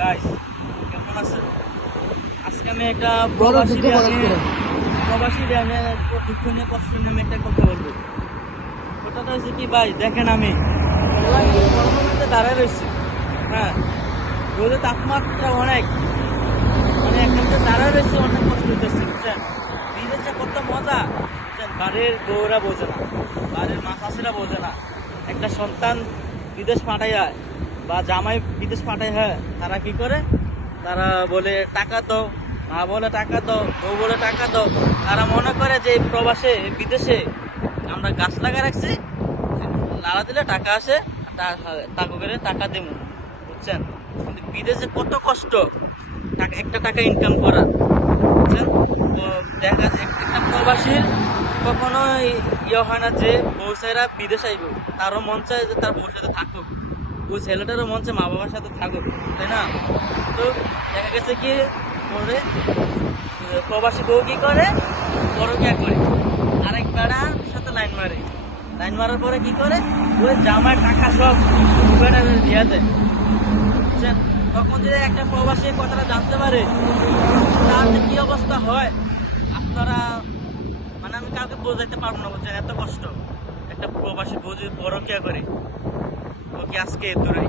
Guys, কেমন আছেন? আজকে আমি একটা প্রবাসী দুঃখ নিয়ে কষ্ট নিয়ে আমি একটা কথা বলবো। কথাটা হচ্ছে কি ভাই, দেখেন আমি মরুভূমিতে দাঁড়ায় রয়েছি। হ্যাঁ, রোদের তাপমাত্রা অনেক, মানে একটা দাঁড়ায় রয়েছে, অনেক কষ্ট হইতেছে বুঝছেন। বিদেশে কত মজা বুঝছেন, বাড়ির বউরা বোঝে না, বাড়ির মাসাসিরা বোঝে না। একটা সন্তান বিদেশ পাঠায় বা জামাই বিদেশ পাঠায়, হ্যাঁ তারা কি করে, তারা বলে টাকা দাও, মা বলে টাকা দাও, বউ বলে টাকা দাও। তারা মনে করে যে প্রবাসে বিদেশে আমরা গাছ লাগা রাখছি, লাড়া দিলে টাকা আসে, টাকা করে টাকা দেবো বুঝছেন। কিন্তু বিদেশে কত কষ্ট টাকা, একটা টাকা ইনকাম করা বুঝছেন। তো দেখা একটা প্রবাসীর কখনো ইয়ে হয় না যে বউ ছেলেরা বিদেশ আইব, তারও মন চায় যে তার বউর সাথে থাকুক, ওই ছেলেটারও মন চায় মা বাবার সাথে থাকুক, তাই না? তো দেখা গেছে কি করে, প্রবাসী বউ কি করে, পরকিয়া করে, আরেক বেড়ার সাথে লাইন মারে, লাইন মারার পরে কি করে, ওই জামার টাকা সব বেড়া দিয়ে দেয় বুঝছেন। তখন যদি একটা প্রবাসী কথাটা জানতে পারে, তার যে কি অবস্থা হয় আপনারা, মানে আমি কাউকে বোঝাইতে পারবো না বুঝছেন, এত কষ্ট। একটা প্রবাসী বউ যদি পরকিয়া করে, ও কি আজকে দূরে